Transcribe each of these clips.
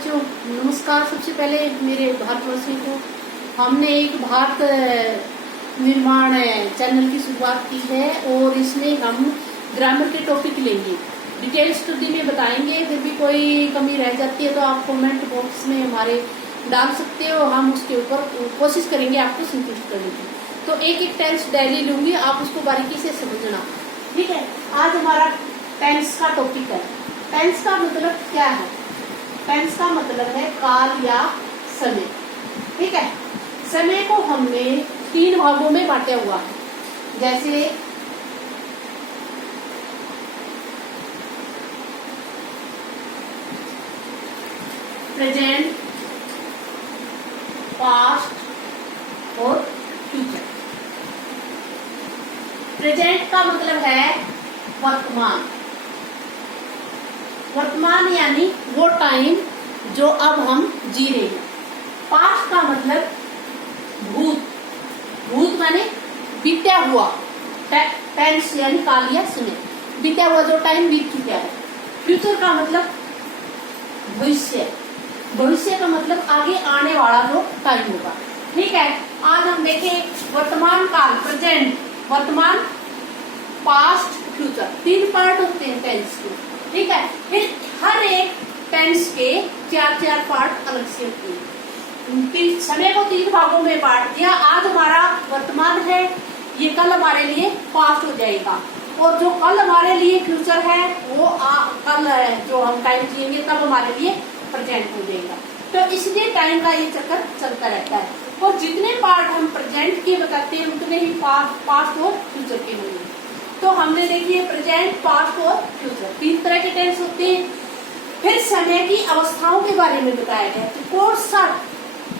बच्चों, नमस्कार। सबसे पहले मेरे भारतवासियों को, हमने एक भारत निर्माण चैनल की शुरुआत की है और इसमें हम ग्रामर के टॉपिक लेंगे, डिटेल स्टडी में बताएंगे। फिर भी कोई कमी रह जाती है तो आप कमेंट बॉक्स में हमारे डाल सकते हो, हम उसके ऊपर कोशिश करेंगे आपको संतुष्ट करने की। तो एक एक टेंस डेली लूंगी, आप उसको बारीकी से समझना, ठीक है। आज हमारा टेंस का टॉपिक है। टेंस का मतलब क्या है? टेंस का मतलब है काल या समय, ठीक है। समय को हमने 3 भागों में बांटा हुआ है, जैसे प्रेजेंट, पास्ट और फ्यूचर। प्रेजेंट का मतलब है वर्तमान। वर्तमान यानी वो टाइम जो अब हम जी रहे हैं। पास्ट का मतलब भूत। भूत माने बीता हुआ, टेंस यानी काल या समय, बीता हुआ जो टाइम बीत चुका है। फ्यूचर का मतलब भविष्य। भविष्य का मतलब आगे आने वाला जो टाइम होगा, ठीक है। आज हम देखें वर्तमान काल, प्रेजेंट, वर्तमान, पास्ट, फ्यूचर। 3 पार्ट होते हैं टेंस के, ठीक है। फिर हर एक टेंस के 4 पार्ट अलग से होते हैं। समय को 3 भागों में बांट दिया। आज हमारा वर्तमान है, ये कल हमारे लिए पास्ट हो जाएगा, और जो कल हमारे लिए फ्यूचर है वो कल है, जो हम टाइम जिएंगे तब हमारे लिए प्रेजेंट हो जाएगा। तो इसलिए टाइम का ये चक्कर चलता रहता है, और जितने पार्ट हम प्रेजेंट के बताते हैं उतने ही पास्ट और फ्यूचर के होंगे। तो हमने देखिए प्रेजेंट, पास्ट और फ्यूचर 3 तरह के टेंस होते हैं। फिर समय की अवस्थाओं के बारे में बताया गया कि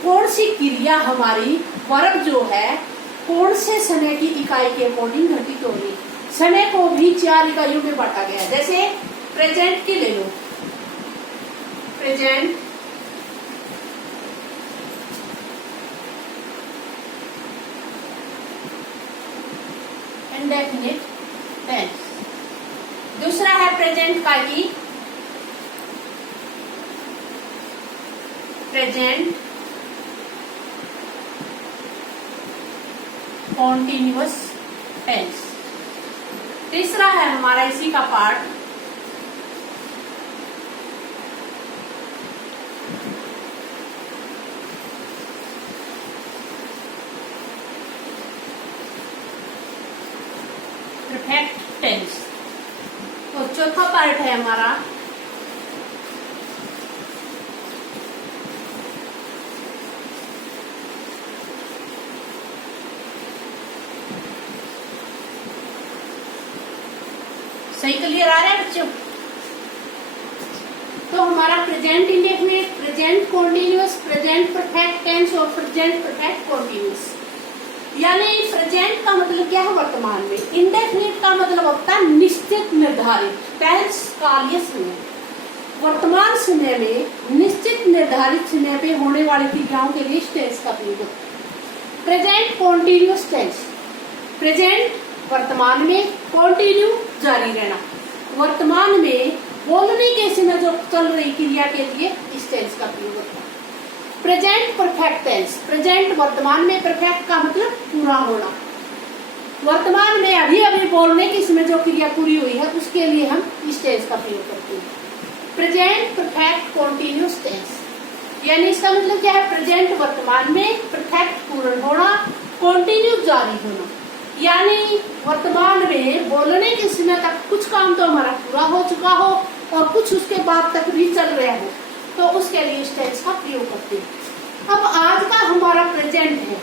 कौन सी क्रिया हमारी वर्ब जो है कौन से समय की इकाई के अकॉर्डिंग घटित होगी। समय को भी 4 इकाइयों में बांटा गया है। जैसे प्रेजेंट की ले लो, प्रेजेंट, इंडेफिनिट टेंस। दूसरा है प्रेजेंट का की प्रेजेंट कॉन्टिन्यूअस टेंस। तीसरा है हमारा इसी का पार्ट परफेक्ट टेंस। और चौथा पार्ट है हमारा सही क्लियर आ रहा है बच्चों? तो हमारा present indefinite, present continuous, present perfect tense और प्रेजेंट परफेक्ट कॉन्टिन्यूअस। यानी प्रेजेंट का मतलब क्या है? वर्तमान में। इंडेफिनिट का मतलब होता है निश्चित निर्धारित, टेंस काल या समय। वर्तमान समय में निश्चित निर्धारित समय पे होने वाली क्रियाओं के लिए टेंस का प्रयोग होता है। प्रेजेंट कॉन्टिन्यूअस टेंस, प्रेजेंट वर्तमान में, कॉन्टिन्यू जारी रहना। वर्तमान में बोलने के समय जो चल रही क्रिया के लिए इस टेंस का प्रयोग होता है। प्रेजेंट परफेक्ट टेंस, प्रेजेंट वर्तमान में, परफेक्ट का मतलब पूरा होना। वर्तमान में अभी अभी बोलने के समय जो क्रिया पूरी हुई है उसके लिए हम इस टेंस का प्रयोग करते हैं। प्रेजेंट परफेक्ट कॉन्टिन्यूअस टेंस, यानी इसका मतलब क्या है? प्रेजेंट वर्तमान में, परफेक्ट पूर्ण होना, कॉन्टिन्यू जारी होना। यानी वर्तमान में बोलने के समय तक कुछ काम तो हमारा पूरा हो चुका हो और कुछ उसके बाद तक भी चल रहा हो, तो उसके लिए इस टेंस का प्रयोग करते हैं। अब आज का हमारा प्रेजेंट है,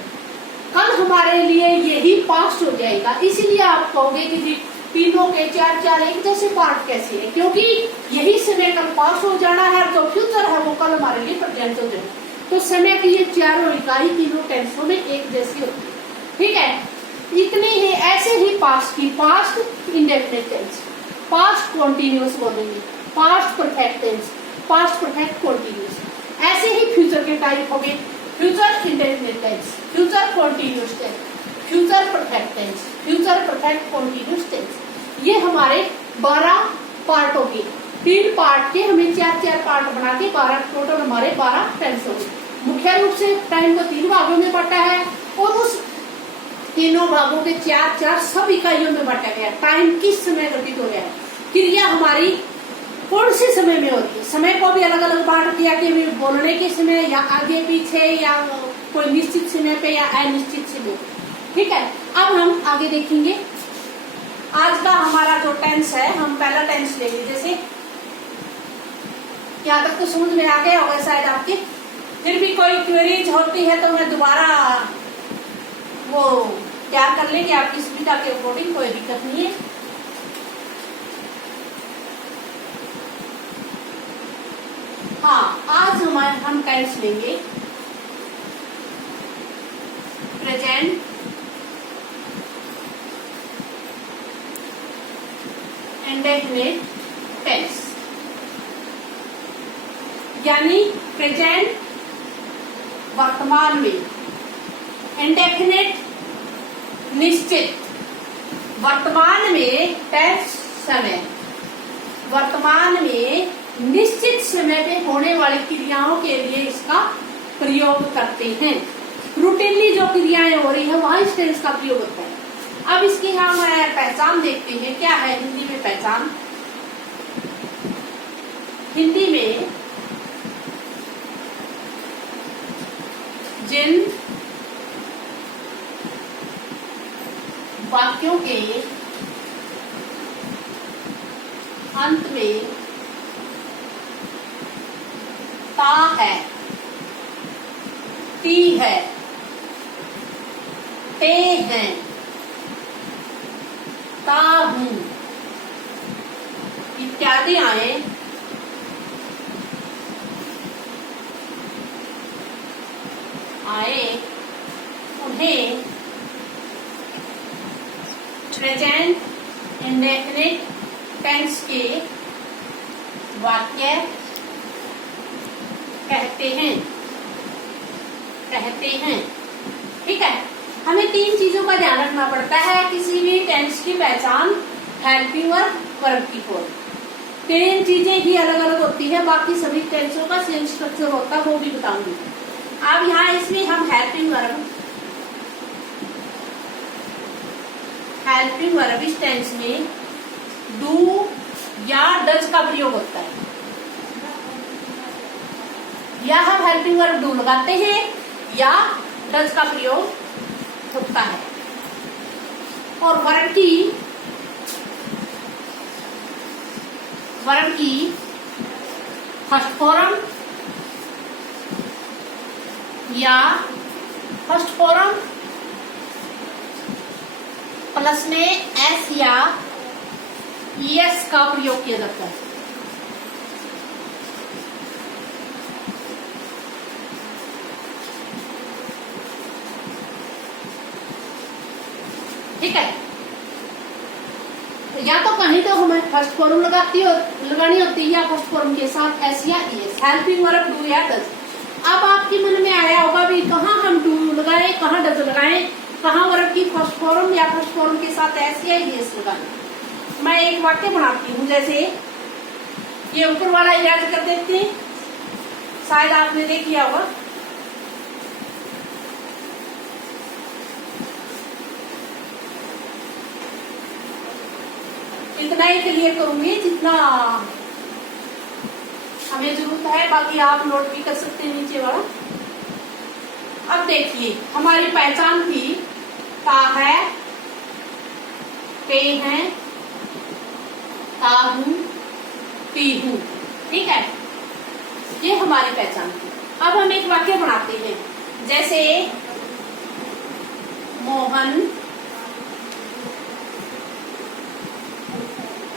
कल हमारे लिए यही पास्ट हो जाएगा। इसीलिए आप कहोगे कि जी तीनों के 4 एक जैसे पार्ट कैसे है? क्योंकि यही समय कल पास्ट हो जाना है, तो फ्यूचर है वो कल हमारे लिए प्रेजेंट हो जाएगा। तो समय की ये 4 इकाई तीनों टेंसों में एक जैसी होती है, ठीक है। इतनी ही ऐसे ही पास्ट की, past indefinite tense, past continuous बोलेंगे, past perfect tense, past perfect continuous. ऐसे ही फ्यूचर के टाइप हो गए, future indefinite tense, future continuous tense, future perfect tense, future perfect continuous tense. ये हमारे 12 पार्ट हो गए। 3 पार्ट के हमें 4-4 पार्ट बना के 12 टोटल हमारे 12 टेंस हो गए। मुख्य रूप से टाइम को 3 भागों में बांटा है और उस तीनों भागों के 4-4 सब इकाइयों में बांटा गया। टाइम किस समय घटित हो गया है, क्रिया हमारी कौन से समय में होती है, समय को भी अलग अलग बांट दिया कि बोलने के समय या आगे पीछे या कोई निश्चित समय पे या अनिश्चित समय। ठीक है, अब हम आगे देखेंगे। आज का हमारा जो टेंस है, हम पहला टेंस लेंगे। जैसे यहाँ तक तो समझ में आ गया होगा शायद आपके, फिर भी कोई क्वेरीज होती है तो मैं दोबारा वो तैयार कर लेंगे आपकी सुविधा के अकॉर्डिंग, कोई दिक्कत नहीं है। हाँ, आज हम टेंस लेंगे प्रेजेंट इंडेफिनिट टेंस, यानी प्रेजेंट वर्तमान में, इंडेफिनिट निश्चित, वर्तमान में टेंस समय, वर्तमान में निश्चित समय पे होने वाली क्रियाओं के लिए इसका प्रयोग करते हैं। रूटीनली जो क्रियाएं हो रही है वहां इस टेंस का प्रयोग होता है। अब इसकी हम पहचान देखते हैं। क्या है हिंदी में पहचान? हिंदी में जिन वाक्यों के अंत में ता है, ती है, ते हैं, ता हूं इत्यादि आए, उन्हें प्रेजेंट इंडेफिनिट टेंस के वाक्य कहते हैं। ठीक है, हमें 3 चीजों का ध्यान रखना पड़ता है किसी भी टेंस की पहचान, हेल्पिंग वर्ब, वर्ब की फॉर्म। 3 चीजें ही अलग अलग होती है, बाकी सभी टेंसों का सेम स्ट्रक्चर होता है, वो भी बताऊंगी। अब यहाँ इसमें हम हेल्पिंग वर्ब इस टेंस में डू या डज का प्रयोग होता है। या हम हेल्पिंग वर्ब डू लगाते हैं या डज का प्रयोग होता है। और वर्ब की फर्स्ट फॉर्म या फर्स्ट फॉर्म प्लस में एस या ईएस का प्रयोग किया जाता है। ठीक है, या तो कहीं तो हमें फर्स्ट फॉर्म लगानी होती है या फर्स्ट फॉर्म के साथ एस या ईएस, हेल्पिंग वर्ब डू या डज। अब आपके मन में आया होगा भी कहाँ हम डू लगाएं, कहाँ डज लगाएं, कहाँ वर्ब की फर्स्ट फॉर्म या फर्स्ट फॉर्म के साथ एस या ईएस लगाएं। मैं एक वाक्य बनाती हूँ, जैसे ये ऊपर वाला याद कर देते हैं, शायद आपने देख लिया होगा। इतना ही क्लियर करूंगी जितना हमें जरूरत है, बाकी आप नोट भी कर सकते हैं नीचे वाला। अब देखिए हमारी पहचान थी ता है, पे हैं, ता हूं, ती हूं। ठीक है, ये हमारी पहचान थी। अब हम एक वाक्य बनाते हैं, जैसे मोहन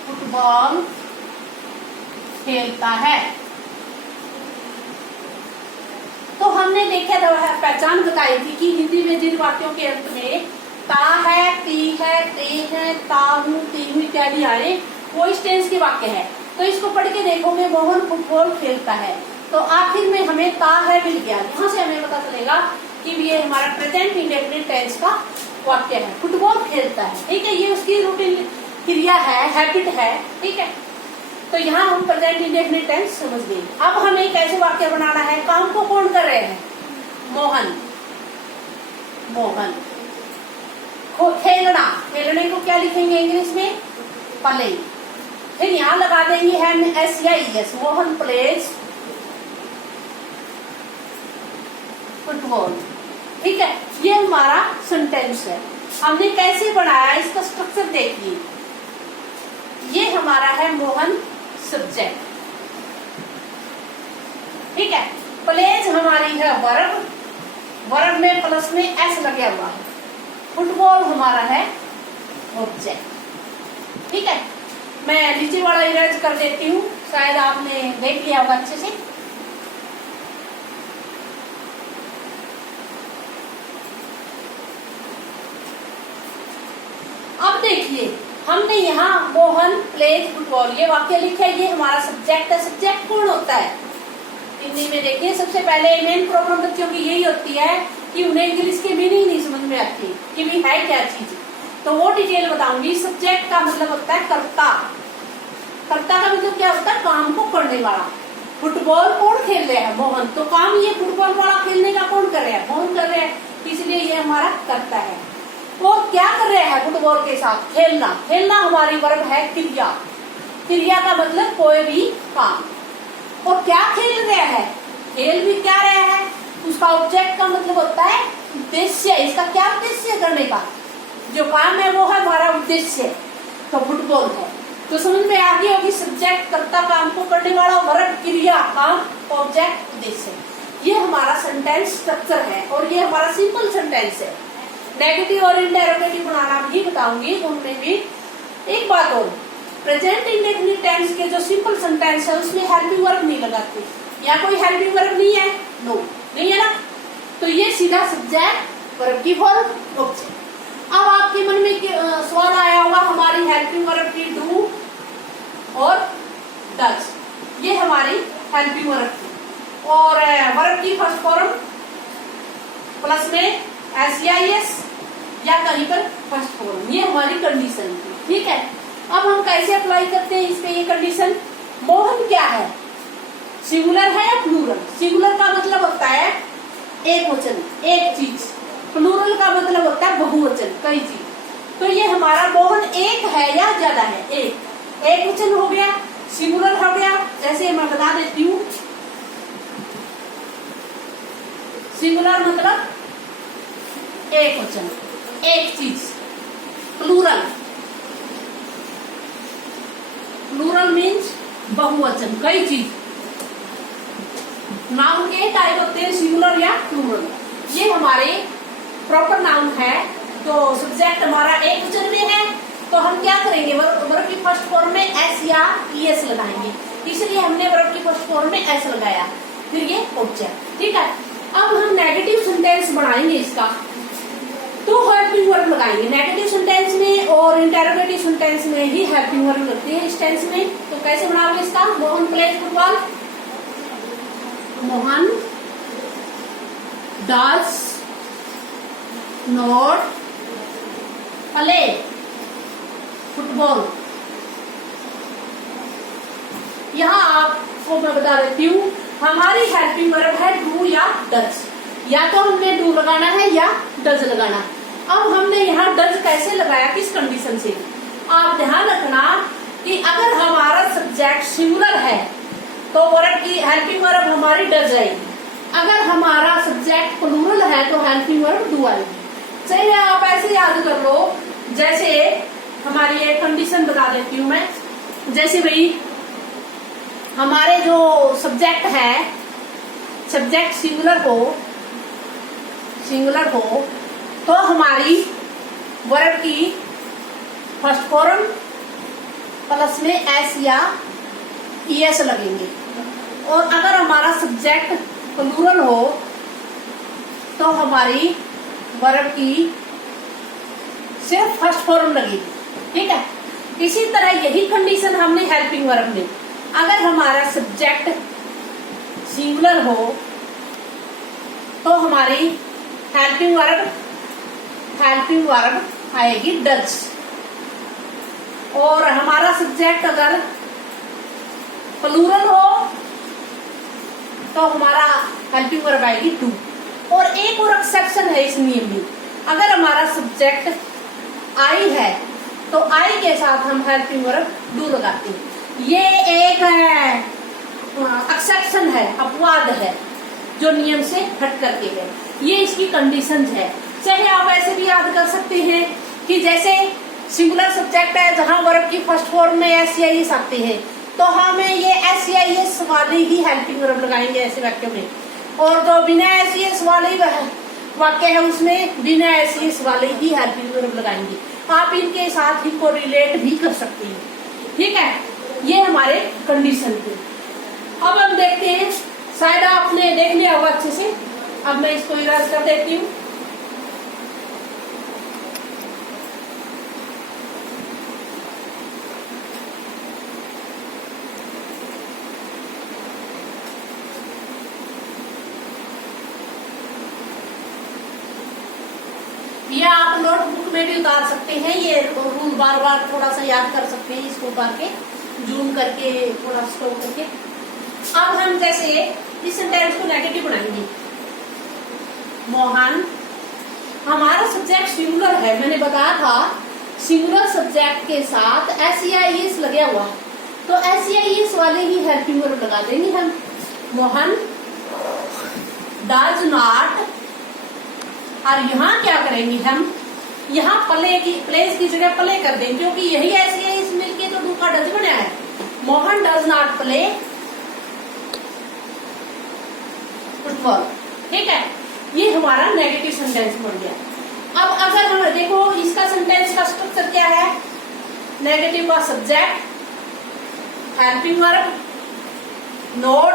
फुटबॉल खेलता है। तो हमने देखा था, पहचान बताई थी कि हिंदी में जिन वाक्यों के अंत में ता है, ती है, ते है, ता हूं, ती हूं इत्यादि आए, वो इस टेंस के वाक्य है। तो इसको पढ़ के देखोगे मोहन फुटबॉल खेलता है, तो आखिर में हमें ता है मिल गया। यहाँ से हमें पता चलेगा कि ये हमारा प्रेजेंट इंडेफिनिट टेंस का वाक्य है, फुटबॉल खेलता है। ठीक है, ये उसकी रूटीन क्रिया है, हैबिट है। ठीक है, तो यहाँ हम प्रेजेंट इंडेफिनिट टेंस समझ गए। अब हमें कैसे वाक्य बनाना है, काम को कौन कर रहे हैं, मोहन, मोहन। खेलना, खेलने को क्या लिखेंगे इंग्लिश में, प्ले। फिर यहाँ लगा देंगे हम SEIS, मोहन प्लेज फुटबॉल। ठीक है, ये हमारा सेंटेंस है। हमने कैसे बनाया, इसका स्ट्रक्चर देखिए। ये हमारा है मोहन सब्जेक्ट, ठीक है। प्लेज हमारी है वर्ब, वर्ब में प्लस में एस लगा हुआ है। फुटबॉल हमारा है ऑब्जेक्ट, ठीक है। मैं नीचे वाला इरेज कर देती हूँ, शायद आपने देख लिया होगा अच्छे से। अब देखिए, हमने यहाँ मोहन प्लेज फुटबॉल ये वाक्य लिखा है, ये हमारा सब्जेक्ट है। सब्जेक्ट कौन होता है हिंदी में, देखिए सबसे पहले मेन प्रॉब्लम बच्चों की यही होती है कि उन्हें इंग्लिश की मीनिंग नहीं समझ में आती कि भी है क्या चीज, तो वो डिटेल बताऊंगी। सब्जेक्ट का मतलब होता है कर्ता, कर्ता का मतलब क्या होता है, काम को करने वाला। फुटबॉल कौन खेल रहा है, मोहन, तो काम ये फुटबॉल वाला खेलने का कौन कर रहा है, मोहन कर रहा है, इसलिए ये हमारा कर्ता है। वो क्या कर रहे हैं फुटबॉल के साथ, खेलना। खेलना हमारी वर्ब है क्रिया, क्रिया का मतलब कोई भी काम। और क्या खेल रहे हैं, खेल भी क्या रहे हैं, उसका ऑब्जेक्ट का मतलब होता है उद्देश्य। इसका क्या उद्देश्य करने का, जो काम है वो है हमारा उद्देश्य, तो फुटबॉल है। तो समझ में आ गई होगी, सब्जेक्ट कर्ता, काम को करने वाला, वर्ब क्रिया, काम, ऑब्जेक्ट, उद्देश्य। ये हमारा सेंटेंस स्ट्रक्चर है और ये हमारा सिंपल सेंटेंस है। नेगेटिव और इंडेरोगेटिव बनाना भी बताऊंगी उनमें भी। एक बात और, प्रेजेंट इंडेफिनिट टेंस के जो सिंपल सेंटेंस है उसमें हेल्पिंग वर्ब नहीं लगाते, या कोई हेल्पिंग वर्ब नहीं है, नो नहीं है ना, तो ये सीधा सब्जेक्ट वर्ब की फॉर्म ऑब्जेक्ट। अब आपके मन में सवाल आया होगा, हमारी हेल्पिंग वर्ब की डू और डज, ये हमारी हेल्पिंग वर्ब की, और वर्ब की फर्स्ट फॉर्म प्लस में SEIS या कहीं पर फर्स्ट फॉर्म, ये हमारी कंडीशन थी, ठीक है। अब हम कैसे अप्लाई करते हैं इस पे ये कंडीशन। मोहन क्या है, सिंगुलर है या प्लूरल। सिंगुलर का मतलब होता है एक वचन, एक चीज। प्लूरल का मतलब होता है बहुवचन, कई चीज। तो ये हमारा मोहन एक है या ज्यादा है, एक वचन हो गया, सिंगुलर हो गया। जैसे मैं बता देती हूँ, सिंगुलर मतलब एक वचन, एक चीज। प्लूरल, प्लूरल मीन्स बहुवचन, कई चीज। नाउन के टाइप होते हैं सिंगुलर या प्लूरल। ये हमारे प्रॉपर नाउन है, तो सब्जेक्ट हमारा एक वचन में है, तो हम क्या करेंगे, वर्ब की फर्स्ट फॉर्म में एस या ES लगाएंगे, इसलिए हमने वर्ब की फर्स्ट फॉर्म में एस लगाया, फिर ये ऑब्जेक्ट, ठीक है। अब हम नेगेटिव सेंटेंस बनाएंगे इसका, तो हेल्पिंग वर्ब लगाएंगे नेगेटिव सेंटेंस में, और इंटेरोगेटिव सेंटेंस में ही हेल्पिंग वर्ब लगती है इस टेंस में। तो कैसे बनाओगे इसका, Mohan plays football, Mohan does not play football. यहाँ आपको मैं बता देती हूँ, हमारी हेल्पिंग वर्ब है डू या डज, या तो हमने डू लगाना है या डज लगाना। अब हमने यहाँ डज कैसे लगाया, किस कंडीशन से, आप ध्यान रखना कि अगर हमारा सब्जेक्ट सिंगुलर है तो वर्ब की हेल्पिंग वर्ब हमारी डज आएगी, अगर हमारा सब्जेक्ट प्लूरल है तो हेल्पिंग वर्ब डू आएगी। चलिए आप ऐसे याद कर लो, जैसे हमारी एक कंडीशन बता देती हूँ मैं। जैसे भाई हमारे जो सब्जेक्ट है, सब्जेक्ट सिंगुलर हो तो हमारी वर्ब की फर्स्ट फॉर्म प्लस में एस या ES लगेंगे, और अगर हमारा सब्जेक्ट प्लूरल हो तो हमारी वर्ब की सिर्फ फर्स्ट फॉर्म लगेगी, ठीक है। इसी तरह यही कंडीशन हमने हेल्पिंग वर्ब में, अगर हमारा सब्जेक्ट सिंगुलर हो तो हमारी हेल्पिंग वर्ब आएगी डज, और हमारा सब्जेक्ट अगर प्लूरल हो तो हमारा हेल्पिंग वर्ब आएगी डू। और एक और एक्सेप्शन है इस नियम में, अगर हमारा सब्जेक्ट आई है तो आई के साथ हम हेल्पिंग वर्ब डू लगाते हैं। ये एक एक्सेप्शन है, अपवाद है जो नियम से हट करके है। ये इसकी कंडीशन है। चाहे आप ऐसे भी याद कर सकते हैं कि जैसे सिंगुलर सब्जेक्ट है जहां वर्ब की फर्स्ट फॉर्म में एस आते हैं तो हमें ये एस वाले ही हेल्पिंग वर्ब लगाएंगे ऐसे वाक्य में, और जो बिना एस वाले वाक्य है उसमें बिना एस वाले ही हेल्पिंग वर्ब लगाएंगे। आप इनके साथ ही को रिलेट भी कर सकते हैं। ठीक है, ये हमारे कंडीशन थे। अब हम देखते हैं, शायद आपने देख लिया होगा अच्छे से, अब मैं इसको इरेज कर देती हूँ। या आप नोटबुक में भी उतार सकते हैं, ये रूल बार बार थोड़ा सा याद कर सकते हैं, इसको उतार के जूम करके थोड़ा स्टोर करके। अब हम जैसे इस सेंटेंस को नेगेटिव बनाएंगे। मोहन, हमारा सब्जेक्ट सिंगुलर है, मैंने बताया था सिंगुलर सब्जेक्ट के साथ एस लगे हुआ, तो एस वाले ही हेल्पिंग वर्ब लगा देंगे हम। मोहन डज नॉट, और यहाँ क्या करेंगे हम, यहाँ प्लेस की जगह प्ले कर देंगे, क्योंकि यही एस मिलके तो डू का डज बनाया है। Mohan does not play football. ठीक है, ये हमारा नेगेटिव सेंटेंस बन गया। अब अगर हम देखो इसका सेंटेंस का स्ट्रक्चर क्या है, नेगेटिव का subject, helping verb, note,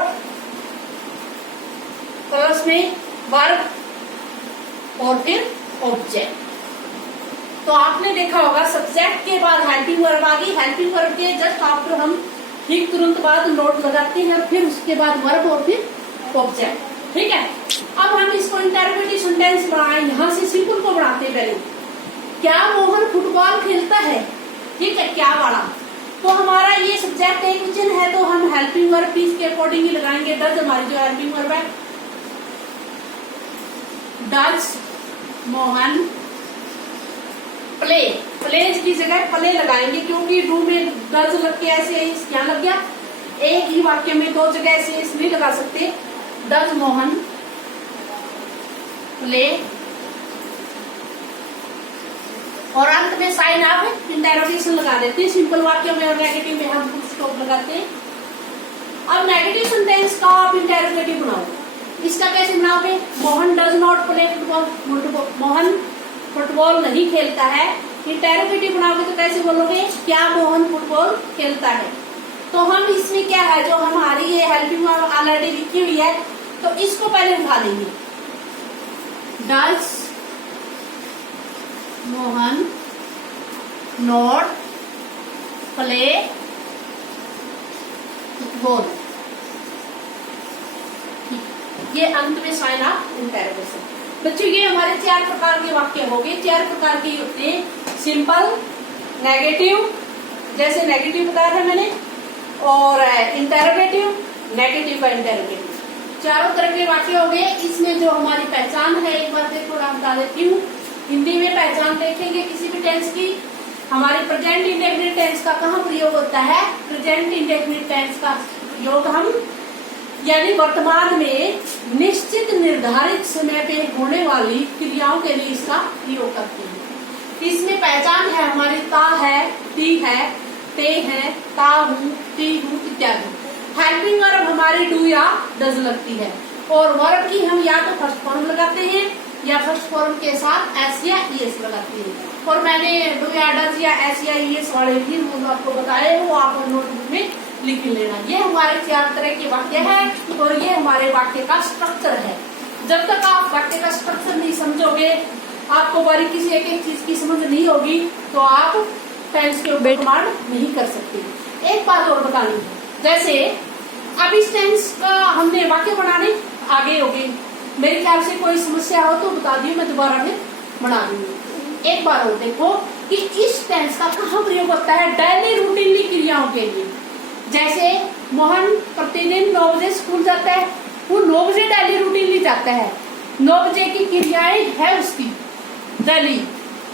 plus में वर्ब और फिर ऑब्जेक्ट। तो आपने देखा होगा सब्जेक्ट के बाद हेल्पिंग वर्ब आ गई, हेल्पिंग वर्ब के जस्ट आफ्टर हम ठीक तुरंत बाद नोट लगाते हैं और फिर उसके बाद वर्ब और फिर ऑब्जेक्ट। ठीक है, अब हम इसको इंटरोगेटिव सेंटेंस बनाए, यहाँ से सिंपल को बनाते हैं पहले। क्या मोहन फुटबॉल खेलता है? ठीक है, क्या वाला, तो हमारा ये सब्जेक्ट एक वचन है तो हम हेल्पिंग वर्ब पीस के अकॉर्डिंग ही लगाएंगे। डज हमारी जो हेल्पिंग वर्ब है, डज मोहन प्ले, प्लेज की जगह प्ले लगाएंगे, क्योंकि डू में डज लग के ऐसे क्या लग गया, एक ही वाक्य में दो जगह ऐसे नहीं लगा सकते। डज मोहन प्ले, और अंत में साइन ऑफ इंटरोगेशन लगा देते हैं। सिंपल वाक्य में और नेगेटिव में हम फुल स्टॉप लगाते हैं। अब नेगेटिव सेंटेंस का आप इंटरोगेटिव बनाओ, इसका कैसे बनाओगे, Mohan does not play football, Mohan football नहीं खेलता है। इंटरोगेटिव बनाओगे तो कैसे बोलोगे, क्या मोहन फुटबॉल खेलता है। तो हम इसमें क्या है, जो हमारी ये हेल्पिंग वर्ब ऑलरेडी लिखी हुई है तो इसको पहले उठा लेंगे। Does Mohan not play football, ये अंत में साइन ऑफ इंटरोगेशन। बच्चों ये हमारे चार प्रकार के वाक्य हो गए। चार प्रकार के होते हैं, सिंपल, नेगेटिव, जैसे नेगेटिव बताया था मैंने, और इंटरोगेटिव, नेगेटिव का इंटरोगेटिव, चारों तरह के वाक्य हो गए। इसमें जो हमारी पहचान है एक बार फिर थोड़ा बता देती हूँ। हिंदी में पहचान देखेंगे किसी भी टेंस की, हमारे प्रेजेंट इंडेफिनिट टेंस का कहाँ प्रयोग होता है, प्रेजेंट इंडेफिनिट टेंस का प्रयोग हम यानी वर्तमान में निश्चित निर्धारित समय पे होने वाली क्रियाओं के लिए इसका प्रयोग करते हैं। इसमें पहचान है हमारी ता है, ती है, ते है, ता हूँ, ती हूँ इत्यादि। हेल्पिंग वर्ब हमारी डू या डज लगती है, और वर्ब की हम या तो फर्स्ट फॉर्म लगाते हैं या फर्स्ट फॉर्म के साथ एस या ईएस लगाते हैं। और मैंने डू या डज या एस या ईएस वाले भी रूल आपको बताए, वो आप नोटबुक में लिख लेना। ये हमारे चार तरह के वाक्य है और ये हमारे वाक्य का स्ट्रक्चर है। जब तक आप वाक्य का स्ट्रक्चर नहीं समझोगे, आपको बारीकी से एक एक चीज की समझ नहीं होगी, तो आप टेंस के ऊपर कमांड नहीं कर सकते। एक बात और बतानी है, जैसे अब इस टेंस का हमने वाक्य बनाने आगे हो गए, मेरे ख्याल से कोई समस्या हो तो बता दियो, मैं दोबारा फिर बना दूंगी। एक बार और देखो कि इस टेंस का कहाँ प्रयोग होता है, डेली रूटीनली क्रियाओं के लिए। जैसे मोहन प्रतिदिन 9 बजे स्कूल जाता है, वो 9 बजे डेली रूटीनली जाता है, 9 बजे की क्रियाएं है उसकी डेली।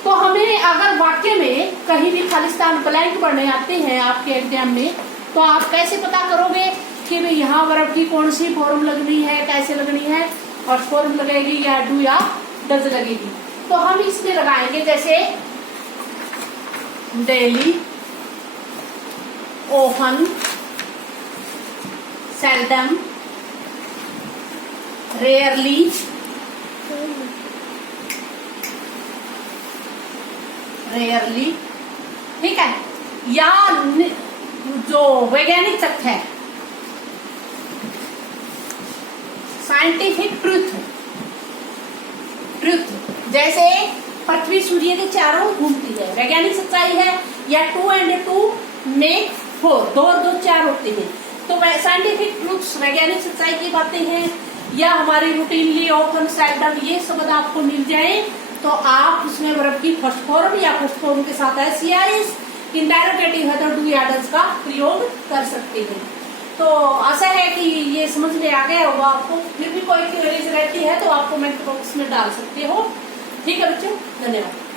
तो हमें अगर वाक्य में कहीं भी खाली स्थान ब्लैंक पढ़ने आते हैं आपके एग्जाम में, तो आप कैसे पता करोगे कि भाई यहाँ वर्ब की कौन सी फॉर्म लगनी है, कैसे लगनी है, और फॉर्म लगेगी या डू या डज लगेगी। तो हम इसमें लगाएंगे जैसे डेली, ओफन, सेल्डम, रेयरली, ठीक है। या जो वैज्ञानिक तथ्य है, साइंटिफिक ट्रूथ, जैसे पृथ्वी सूर्य के चारों घूमती है, वैज्ञानिक सच्चाई है। या 2 and 2 make 4, 2 और 2 4 होते हैं। तो साइंटिफिक ट्रूथ वैज्ञानिक सच्चाई की बातें हैं। या हमारी रूटीनली, ऑफन, सेल्डम, ये शब्द आपको मिल जाए तो आप उसमें वर्ब की फर्स्ट फॉर्म या फर्स्ट फॉर्म के साथ एस या इस, इंटरोगेटिव है तो डू या डज का प्रयोग कर सकते हैं। तो आशा है कि ये समझ में आ गया होगा आपको। फिर भी कोई क्वेरीज रहती है तो आप कमेंट बॉक्स में डाल सकते हो। ठीक है बच्चों, धन्यवाद।